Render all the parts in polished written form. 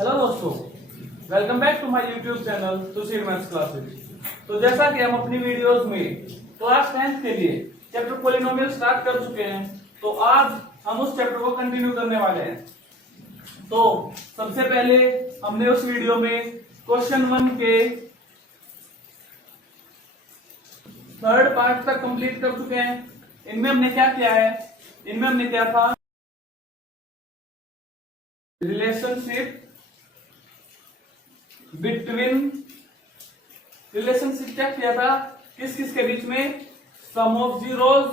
Hello दोस्तों, welcome back to my YouTube channel Sushil maths classes. तो जैसा कि हम अपनी वीडियोस में क्लास 10th के लिए चैप्टर पॉलिनोमियल स्टार्ट कर चुके हैं, तो आज हम उस चैप्टर को कंटिन्यू करने वाले हैं। तो सबसे पहले हमने उस वीडियो में क्वेश्चन 1 के थर्ड पार्ट तक कंप्लीट कर चुके हैं। इनमें हमने क्या किया है, इनमें हमने क्या था, रिलेशनशिप क्या किया था, किस किस के बीच में, सम ऑफ जीरोस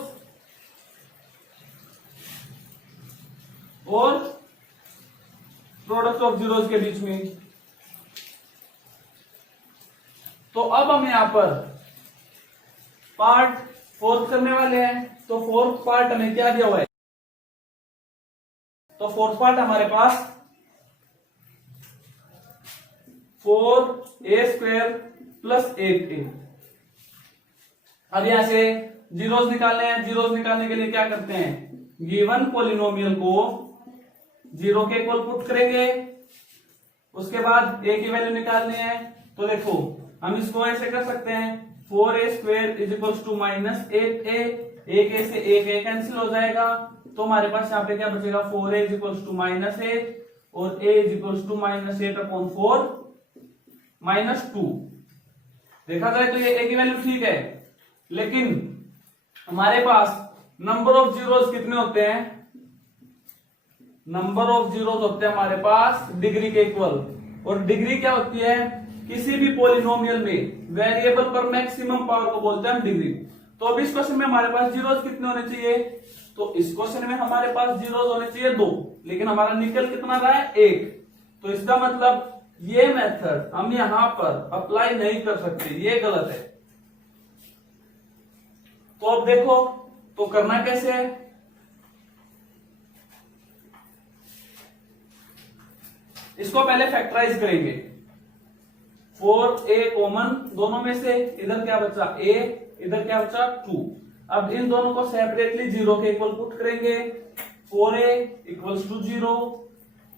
और प्रोडक्ट ऑफ जीरोस के बीच में। तो अब हम यहां पर पार्ट फोर्थ करने वाले हैं। तो फोर्थ पार्ट हमें क्या दिया हुआ है, तो फोर्थ पार्ट हमारे पास 4a² प्लस 8a। अब यहां से जीरोस निकालने हैं। जीरोस निकालने के लिए क्या करते हैं, गिवन पॉलिनोमियल को जीरो के इक्वल पुट करेंगे, उसके बाद a की वैल्यू निकालनी है। तो देखो हम इसको ऐसे कर सकते हैं, 4a² is equal to minus 8a। एक a से एक a कैंसिल हो जाएगा, तो हमारे पास यहाँ पे क्या बचेगा, 4a is equal to minus 8 और a is equal to minus 8 upon 4 minus 2। देखा जाए तो ये a की वैल्यू ठीक है, लेकिन हमारे पास नंबर ऑफ जीरोस कितने होते हैं, नंबर ऑफ जीरोस होते हैं हमारे पास डिग्री के इक्वल। और डिग्री क्या होती है, किसी भी पॉलिनोमियल में वेरिएबल पर मैक्सिमम पावर को बोलते हैं हम डिग्री। तो अब इस क्वेश्चन में हमारे पास जीरोस कितने होने चाहिए, तो इस क्वेश्चन में हमारे पास जीरोस होने चाहिए 2, लेकिन हमारा निकल कितना रहा है, 1। तो इसका मतलब ये मेथड हम यहां पर अप्लाई नहीं कर सकते, ये गलत है। तो अब देखो तो करना कैसे है, इसको पहले फैक्टराइज करेंगे। 4a कॉमन दोनों में से, इधर क्या बचा a, इधर क्या बचा 2। अब इन दोनों को सेपरेटली जीरो के इक्वल पुट करेंगे। 4a equals to 0,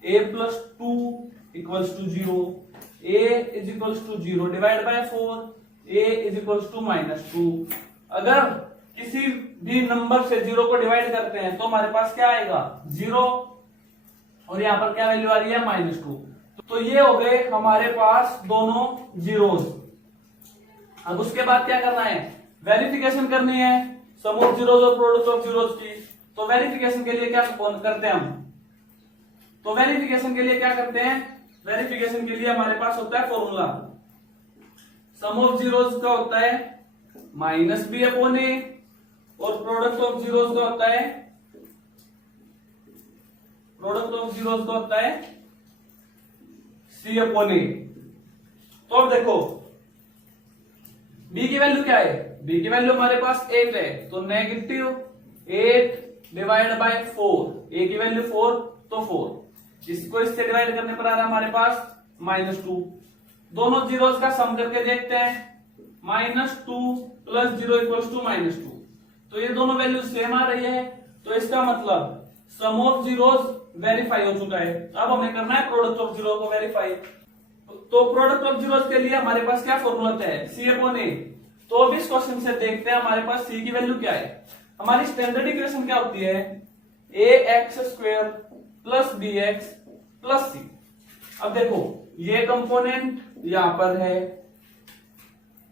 a plus 2 equals to 0, a is equals to 0 divide by 4, a is equals to minus 2। अगर किसी भी नंबर से 0 को डिवाइड करते हैं तो हमारे पास क्या आएगा, 0, और यहां पर क्या वैल्यू आ रही है, -2। तो ये हो गए हमारे पास दोनों जीरोस। अब उसके बाद क्या करना है, वेरिफिकेशन करनी है सम ऑफ जीरोस और प्रोडक्ट ऑफ जीरोस की। तो वेरिफिकेशन के लिए क्या करते हैं हम, तो वेरिफिकेशन के लिए क्या करते हैं, वेरिफिकेशन के लिए हमारे पास होता है फॉर्मूला, सम ऑफ जीरोस का होता है -b अपॉन a और प्रोडक्ट ऑफ जीरोस का होता है, प्रोडक्ट ऑफ जीरोस का होता है c अपॉन a। तो अब देखो b की वैल्यू क्या है, b की वैल्यू हमारे पास 8 है, तो -8 डिवाइड बाय 4, a की वैल्यू 4 तो 4, इसको इससे डिवाइड करने पर आ रहा है हमारे पास -2। दोनों जीरोस का सम करके देखते हैं, -2 प्लस 0 इक्वल्स टू -2। तो ये दोनों वैल्यू सेम आ रही है, तो इसका मतलब सम ऑफ जीरोस वेरीफाई हो चुका है। अब हमें करना है प्रोडक्ट ऑफ जीरो को वेरीफाई। तो प्रोडक्ट ऑफ जीरोस के लिए हमारे पास क्या फॉर्मूला है, c अपॉन a। तो अब इस क्वेश्चन से देखते हैं हमारे पास c की वैल्यू क्या है। हमारी स्टैंडर्ड इक्वेशन क्या होती है, ax² plus bx plus c। अब देखो ये कंपोनेंट यहां पर है,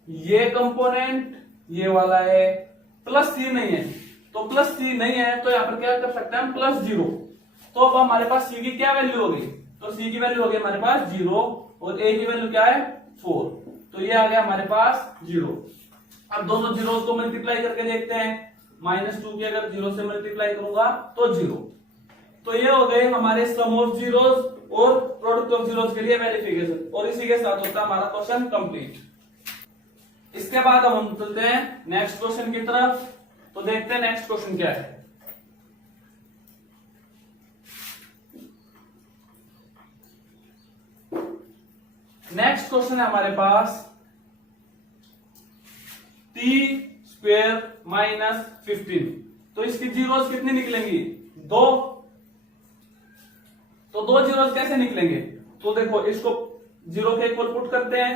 ये कंपोनेंट ये वाला है, प्लस c नहीं है। तो प्लस c नहीं है तो यहां पर क्या कर सकते हैं हम, +0। तो अब हमारे पास c की क्या वैल्यू होगी, तो c की वैल्यू होगी हमारे पास 0 और a की वैल्यू क्या है 4। तो ये आ गया हमारे पास 0। अब दोनों जीरोस को मल्टीप्लाई करके देखते हैं, -2 की अगर 0 से मल्टीप्लाई करूंगा तो 0। तो ये हो गए हमारे सम ऑफ जीरोस और प्रोडक्ट ऑफ जीरोस के लिए वेरिफिकेशन, और इसी के साथ होता है हमारा क्वेश्चन कंप्लीट। इसके बाद अब हम चलते हैं नेक्स्ट क्वेश्चन की तरफ। तो देखते हैं नेक्स्ट क्वेश्चन क्या है। नेक्स्ट क्वेश्चन है हमारे पास t² माइनस 15। तो इसकी जीरोस कितनी निकलेंगी, 2। तो 2 जीरोस कैसे निकलेंगे, तो देखो इसको 0 के इक्वल पुट करते हैं,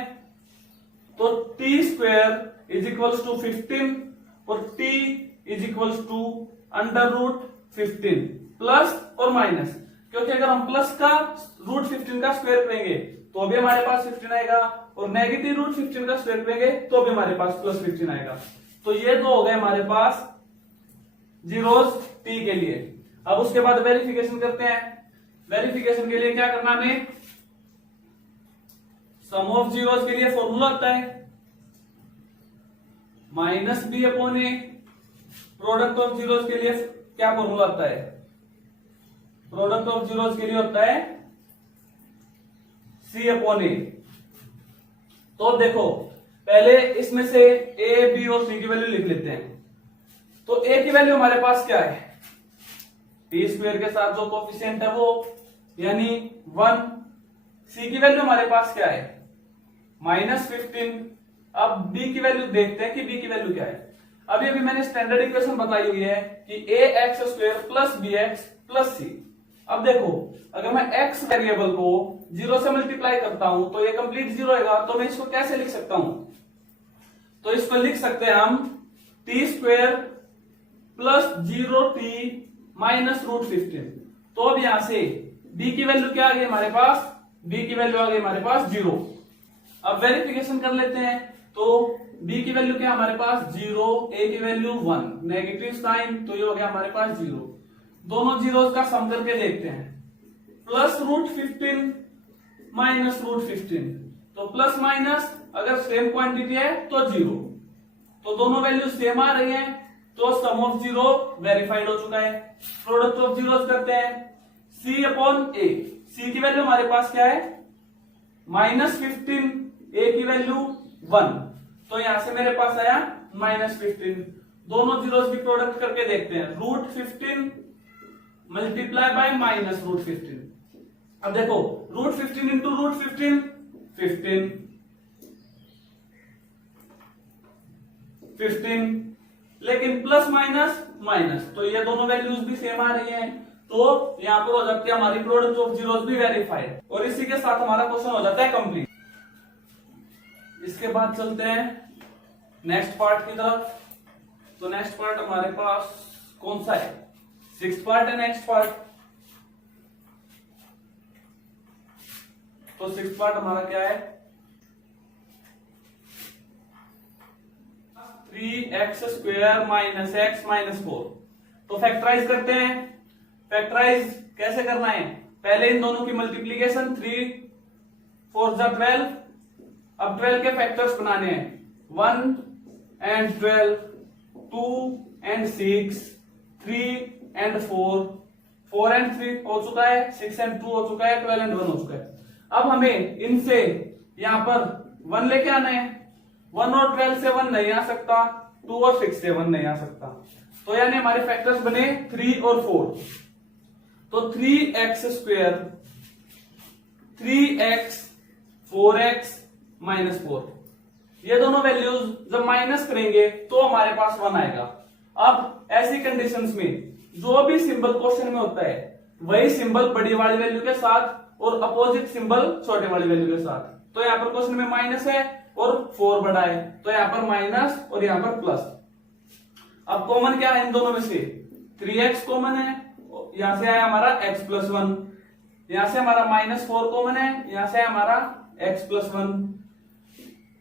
तो T square is equals to 15 और T is equals to under root 15 plus और माइनस, क्योंकि अगर हम प्लस का रूट 15 का स्क्वायर करेंगे तो भी हमारे पास 15 आएगा, और नेगेटिव रूट 15 का स्क्वायर करेंगे तो भी हमारे पास प्लस 15 आएगा। तो ये तो हो गए हमारे पास जीरोस टी के लिए। अब उसके बाद वेरिफिकेशन करते हैं। वेरिफिकेशन के लिए क्या करना हमें, सम ऑफ जीरोस के लिए फॉर्मूला होता है minus B upon A. Product of zeros के लिए क्या फॉर्मूला होता है, प्रोडक्ट ऑफ जीरोस के लिए होता है सी अपॉन ए। तो देखो पहले इसमें से ए बी और सी की वैल्यू लिख लेते हैं। तो ए की वैल्यू हमारे पास क्या है, टी स्क्वायर के साथ जो कोफिशिएंट है वो यानी 1। सी की वैल्यू हमारे पास क्या है -15। अब बी की वैल्यू देखते हैं कि बी की वैल्यू क्या है। अभी अभी मैंने स्टैंडर्ड इक्वेशन बताई हुई है कि A x square plus B x plus C. अब देखो अगर मैं x वेरिएबल को 0 से मल्टीप्लाई करता हूं तो ये कंप्लीट 0 होगा, तो मैं इसको कैसे लिख सकता हूं, तो इसको लिख सकते हैं हम T square plus 0t minus root 15। तो अब यहां से b की वैल्यू क्या आ गई हमारे पास, b की वैल्यू आ गई हमारे पास 0। अब वेरिफिकेशन कर लेते हैं, तो b की वैल्यू क्या हमारे पास 0, a की वैल्यू 1, नेगेटिव साइन, तो ये हो गया हमारे पास 0। दोनों जीरोस का सम करके देखते हैं, प्लस रूट 15 माइनस रूट 15, तो प्लस माइनस अगर सेम क्वांटिटी है तो 0, तो दोनों वैल्यू सेम आ रही हैं, तो सम ऑफ जीरो वेरीफाइड हो चुका है। प्रोडक्ट ऑफ जीरोस करते हैं, c अपॉन ए। c की वैल्यू हमारे पास क्या है -15, a की वैल्यू 1, तो यहां से मेरे पास आया -15। दोनों जीरोस की प्रोडक्ट करके देखते हैं, root 15 multiply by minus root 15। अब देखो रूट 15 इंटू रूट 15 15, लेकिन प्लस माइनस माइनस, तो ये दोनों वैल्यूज भी सेम आ रही हैं, तो यहां पर हो जाती है हमारी प्रोडक्ट ऑफ जीरोस भी वेरीफाइड, और इसी के साथ हमारा क्वेश्चन हो जाता है कंप्लीट। इसके बाद चलते हैं नेक्स्ट पार्ट की तरफ। तो नेक्स्ट पार्ट हमारे पास कौन सा है, 6th पार्ट है नेक्स्ट पार्ट। तो 6th पार्ट हमारा क्या है, 3x square minus x minus 4। तो फैक्टराइज करते हैं। फैक्टराइज कैसे करना है, पहले इन दोनों की मल्टीप्लीकेशन 3 4 जा 12। अब 12 के फैक्टर्स बनाने हैं, 1 and 12, 2 and 6, 3 and 4, 4 and 3 हो चुका है, 6 and 2 हो चुका है, 12 and 1 हो चुका है। अब हमें इनसे यहां पर 1 लेके आना है। 1 और 12 से 1 नहीं आ सकता, 2 और 6 से 1 नहीं आ सकता, तो यानी हमारे फैक्टर्स बने 3 और 4। तो 3x square 3x 4x minus 4, ये दोनों वैल्यूज जब माइनस करेंगे तो हमारे पास 1 आएगा। अब ऐसी कंडीशंस में जो भी सिंबल क्वेश्चन में होता है वही सिंबल बड़ी वाली वैल्यू के साथ और अपोजिट सिंबल छोटे वाली वैल्यू के साथ। तो यहाँ पर क्वेश्चन में माइनस है और 4 बड़ा है, तो यहाँ पर माइनस और यहाँ पर प्लस। अब कॉमन क्या है इन दोनों में से, 3x कॉमन है, यहां से आया हमारा x प्लस 1, यहां से हमारा -4 कॉमन है, यहां से हमारा x प्लस 1।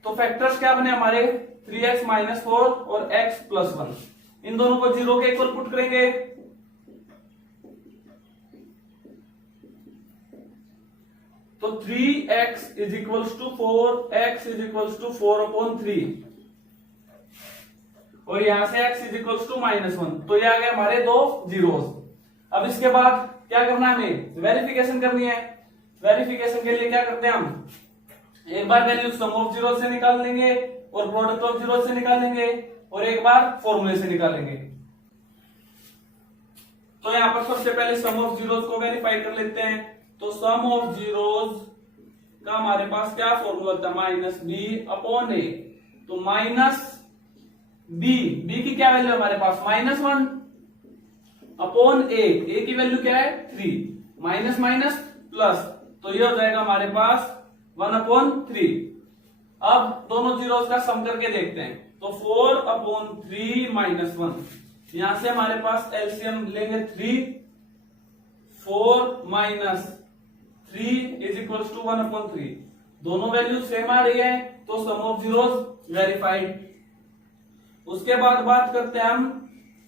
तो फैक्टर्स क्या बने हमारे 3x माइनस 4 और x प्लस 1। इन दोनों को 0 के इक्वल पुट करेंगे, तो 3x is equals to 4, x is equals to 4 upon 3, और यहां से x इज इक्वल्स टू -1। तो ये आ गए हमारे दो जीरोस। अब इसके बाद क्या करना है, हमें वेरिफिकेशन करनी है। वेरिफिकेशन के लिए क्या करते हैं हम, एक बार वैल्यू सम ऑफ जीरो से निकाल लेंगे और प्रोडक्ट ऑफ जीरो से निकाल लेंगे, और एक बार फॉर्मूले से निकालेंगे। तो यहां पर सबसे पहले सम ऑफ जीरोस को वेरीफाई कर लेते हैं। तो सम ऑफ जीरोस का हमारे पास क्या फॉर्मूला था, -b अपॉन a। तो -b की क्या वैल्यू हमारे पास -1 अपॉन a की वैल्यू क्या है 3, माइनस माइनस प्लस, तो ये हो जाएगा हमारे पास 1/3। अब दोनों जीरोस का सम करके देखते हैं, तो 4/3 - 1, यहां से हमारे पास एलसीएम लेंगे 3, 4 - 3 = 1/3। दोनों वैल्यू सेम आ रही है, तो सम ऑफ जीरोस वेरीफाइड। उसके बाद बात करते हैं हम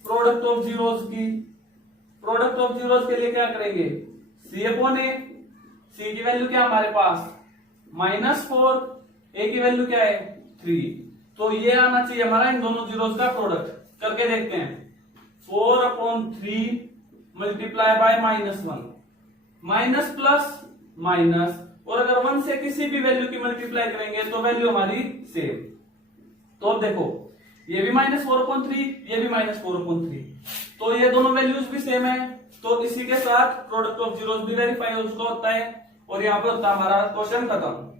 प्रोडक्ट ऑफ जीरोस की। प्रोडक्ट ऑफ जीरोस के लिए क्या करेंगे, C/A। C की वैल्यू क्या हमारे पास -4, A की वैल्यू क्या है 3, तो ये आना चाहिए हमारा इन दोनों जीरोस का प्रोडक्ट। करके देखते हैं, 4/3 multiply by -1, minus plus minus, और अगर 1 से किसी भी वैल्यू की मल्टीप्लाई करेंगे तो वैल्यू हमारी सेम। तो अब देखो, ये भी -4/3, ये भी -4/3, तो ये दोनों वैल्यूज भी सेम है, तो इसी के साथ प्रोडक्ट ऑफ जीरोस भी वेरीफाई हो चुका होता है, और यहाँ पे होता है हमारा क्वेश्चन खत्म।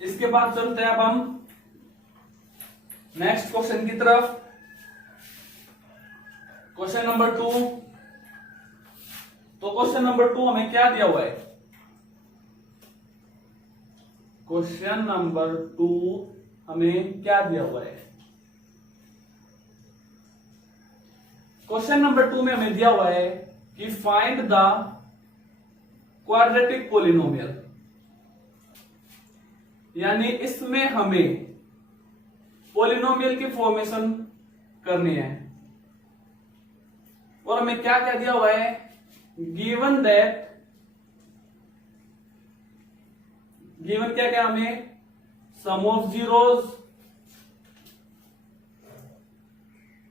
इसके बाद चलते हैं अब हम नेक्स्ट क्वेश्चन की तरफ। Question number 2। तो क्वेश्चन नंबर 2 हमें क्या दिया हुआ है, क्वेश्चन नंबर 2 हमें क्या दिया हुआ है। क्वेश्चन नंबर 2 में हमें दिया हुआ है कि फाइंड द क्वाड्रेटिक पोलिनोमियल, यानी इसमें हमें पोलिनोमियल की फॉर्मेशन करनी है। और हमें क्या क्या दिया हुआ है, गिवन दैट, गिवन क्या क्या हमें, सम ऑफ जीरोस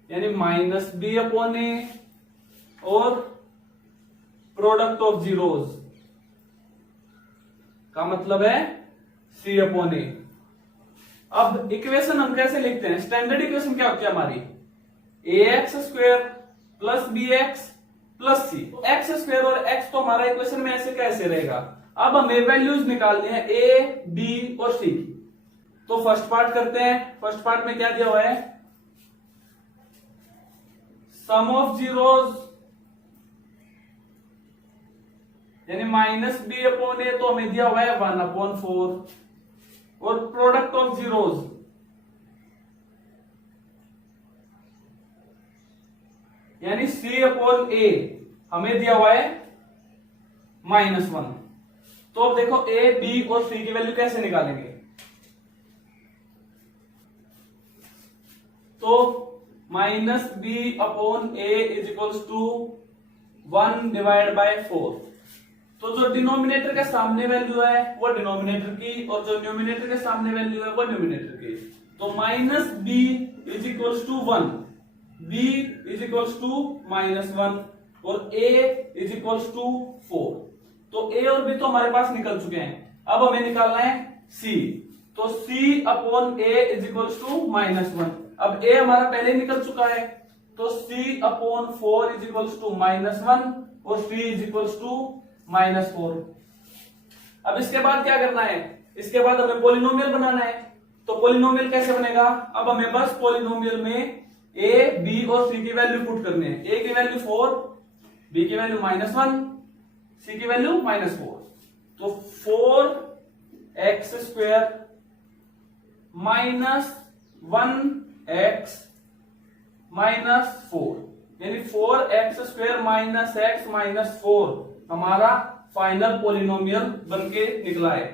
यानी -B/A और प्रोडक्ट ऑफ जीरोस का मतलब है C/A। अब इक्वेशन हम कैसे लिखते हैं, स्टैंडर्ड इक्वेशन क्या होती है हमारी, ax² + bx + c। x² और x तो हमारा इक्वेशन में ऐसे कैसे रहेगा। अब हमें वैल्यूज निकालनी है a, b और c की। तो फर्स्ट पार्ट करते हैं। फर्स्ट पार्ट में क्या दिया हुआ है, सम ऑफ जीरोस यानी -B/A, तो हमें दिया हुआ है 1/4, और प्रोडक्ट ऑफ जीरोस यानी C/A हमें दिया हुआ है -1। तो अब देखो A, B और C की वैल्यू कैसे निकालेंगे, तो -B/A = 1/4। तो जो डिनोमिनेटर के सामने वैल्यू है वो डिनोमिनेटर की, और जो न्यूमिनेटर के सामने वैल्यू है वो न्यूमिनेटर की। तो -B = 1, B = -1 और A = 4। तो A और B तो हमारे पास निकल चुके हैं। अब हमें निकालना है C। तो C/A = -1। अब A हमारा पहले निकल चुका है, तो C/4 = -1 और C = -4। अब इसके बाद क्या करना है, इसके बाद हमें पोलिनोमियल बनाना है। तो पोलिनोमियल कैसे बनेगा, अब हमें बस पोलिनोमियल में A, B और C की वैल्यू पुट करनी है। A की वैल्यू 4, B की वैल्यू -1, C की वैल्यू -4। तो 4x² -1x -4 यानी 4x² -x -4 हमारा फाइनल पोलिनोमियल बनके निकला है।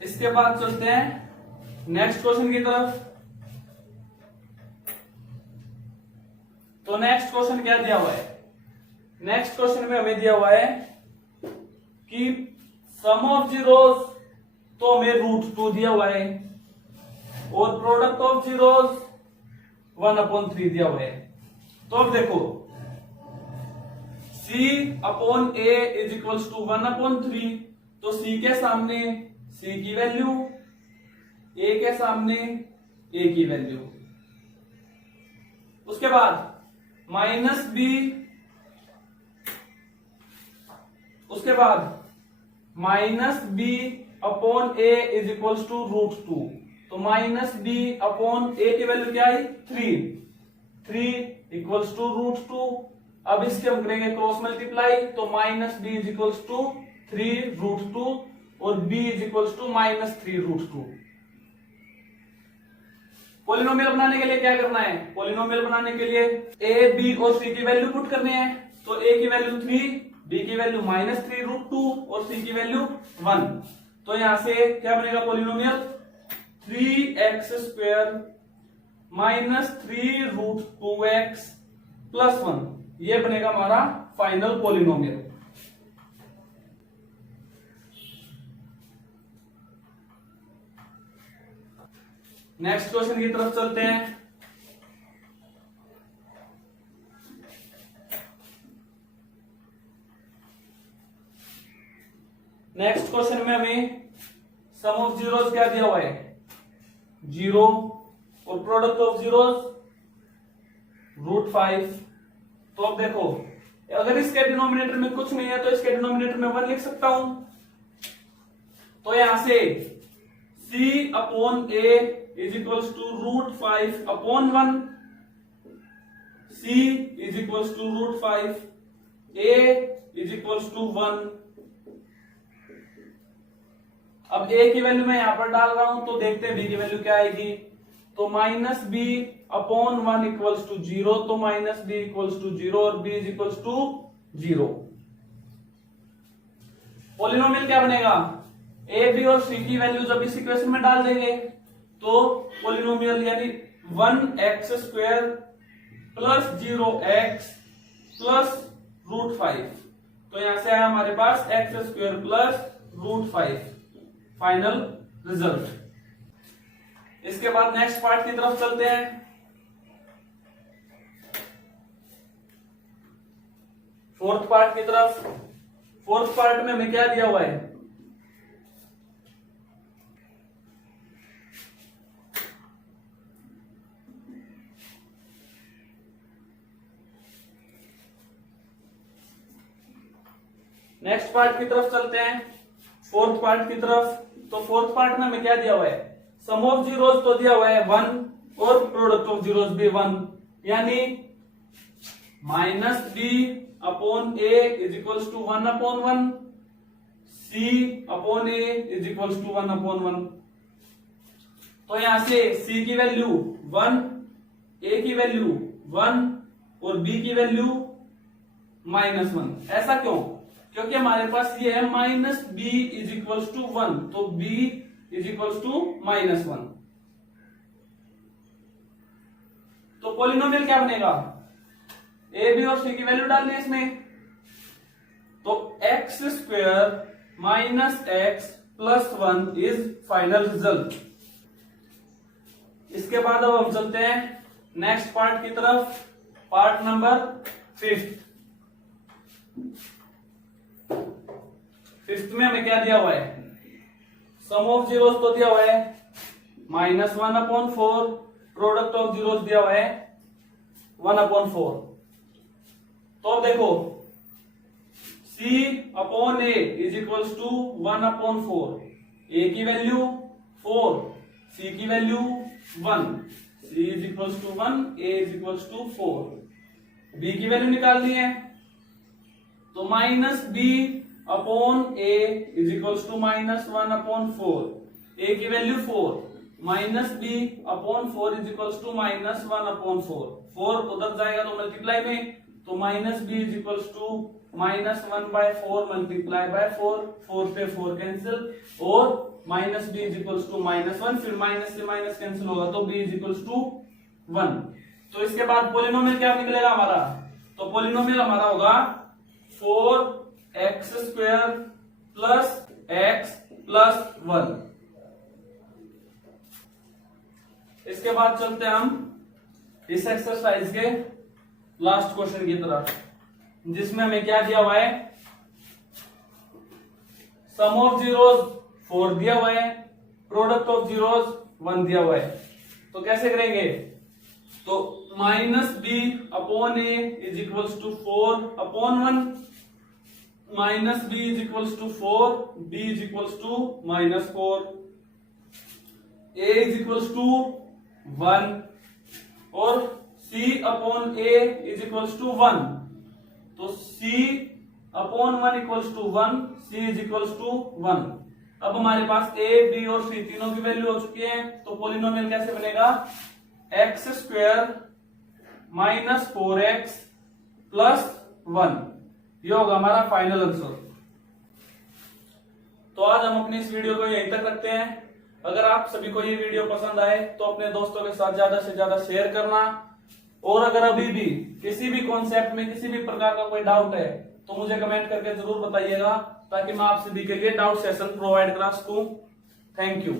इसके बाद चलते हैं नेक्स्ट क्वेश्चन की तरफ। तो नेक्स्ट क्वेश्चन क्या दिया हुआ है, नेक्स्ट क्वेश्चन में हमें दिया हुआ है कि सम ऑफ जीरोस, तो हमें √2 दिया हुआ है, और प्रोडक्ट ऑफ जीरोस 1/3 दिया हुआ है। तो अब देखो, C/A = 1/3, तो C के सामने C की वैल्यू, A के सामने A की वैल्यू। उसके बाद -B, उसके बाद -B/A = √2, तो -B/A की वैल्यू क्या है 3 = √2, अब इसके हम करेंगे क्रॉस मल्टीप्लाई, तो minus B is equals to 3√2 और b is equals to -3√2। Polynomial बनाने के लिए क्या करना है? पॉलिनोमियल बनाने के लिए a, b और c की वैल्यू पुट करनी है। तो a की वैल्यू 3, b की वैल्यू -3√2 और c की वैल्यू 1। तो यहां से क्या बनेगा पॉलिनोमियल? 3x² -3√2x + 1, ये बनेगा हमारा फाइनल पॉलिनोमियल। नेक्स्ट क्वेश्चन की तरफ चलते हैं। नेक्स्ट क्वेश्चन में हमें सम ऑफ जीरोस क्या दिया हुआ है? 0 और प्रोडक्ट ऑफ जीरोस √5। तो अब देखो, अगर इसके डिनोमिनेटर में कुछ नहीं है तो इसके डिनोमिनेटर में 1 लिख सकता हूं। तो यहां से c/a is equals to √5/1, c is equals to √5, a is equals to 1। अब a की वैल्यू मैं यहां पर डाल रहा हूं, तो देखते हैं b की वैल्यू क्या आएगी। तो -b/1 इक्वल्स टू 0, तो -b इक्वल्स टू 0 और b is equals to 0। Polynomial क्या बनेगा? a, b और c की वैल्यू जब इस इक्वेशन में डाल देंगे तो पॉलिनोमियल यानी 1x² + 0x + √5। तो यहां से आया हमारे पास x² + √5 फाइनल रिजल्ट। इसके बाद नेक्स्ट पार्ट की तरफ चलते हैं। फोर्थ पार्ट की तरफ। फोर्थ पार्ट में हमें क्या दिया हुआ है? नेक्स्ट पार्ट की तरफ चलते हैं, फोर्थ पार्ट की तरफ। तो फोर्थ पार्ट में हमें क्या दिया हुआ है? सम ऑफ जीरोस तो दिया हुआ है 1 और प्रोडक्ट ऑफ जीरोस भी 1, यानी -b/a is equals to 1/1, c/a is equals to 1/1। तो यहां से c की वैल्यू 1, a की वैल्यू 1 और b की वैल्यू -1। ऐसा क्यों? क्योंकि हमारे पास ये है -b इज इक्वल्स टू 1, तो b इज इक्वल्स टू -1। तो पॉलिनोमियल क्या बनेगा? a, b और c की वैल्यू डालनी है इसमें। तो x² - x + 1 is final result. इसके बाद अब हम चलते हैं नेक्स्ट पार्ट की तरफ, पार्ट नंबर 5। फिफ्थ में हमें क्या दिया हुआ है? सम ऑफ जीरोस तो दिया हुआ है -1/4, प्रोडक्ट ऑफ जीरोस दिया हुआ है 1/4। तो अब देखो c/a is equals to 1/4, a की वैल्यू 4, c की value 1, c is equals to 1, a is equals to 4। b की वैल्यू निकालनी है, तो -b/a is equals to -1/4, a की value 4, -b/4 is equals to -1/4। 4 उधर जाएगा तो मल्टीप्लाई में, तो -b is equals to -1/4 multiply by 4, 4 पे 4 कैंसिल, और -b इज इक्वल्स टू -1, फिर माइनस से माइनस कैंसिल होगा तो b इज इक्वल्स टू 1। तो इसके बाद पॉलिनोमियल क्या निकलेगा हमारा? तो पॉलिनोमियल हमारा होगा 4x² + x + 1। इसके बाद चलते हैं हम इस एक्सरसाइज के लास्ट क्वेश्चन की तरफ, जिसमें हमें क्या दिया हुआ है? सम ऑफ जीरोस 4 दिया हुआ है, प्रोडक्ट ऑफ जीरोस 1 दिया हुआ है। तो कैसे करेंगे? तो -b/a is equals to 4/1, -b is equals to 4, b is equals to -4, a is equals to 1 और c/a is equals to 1। c/1 equals to 1, c is equals to 1। अब हमारे पास a, b और c तीनों की वैल्यू हो चुकी है, तो पॉलिनोमियल कैसे बनेगा, x² माइनस 4x प्लस 1, ये होगा हमारा फाइनल आंसर। तो आज हम अपनी इस वीडियो को यहीं तक रखते हैं। अगर आप सभी को ये वीडियो पसंद आए तो अपने दोस्तों के साथ ज्यादा से ज्यादा शेयर करना, और अगर अभी भी किसी भी कॉन्सेप्ट में किसी भी प्रकार का कोई डाउट है तो मुझे कमेंट करके जरूर बताइएगा, ताकि मैं आप सभी के लिए डाउट सेशन प्रोवाइड करा सकूं। Thank you.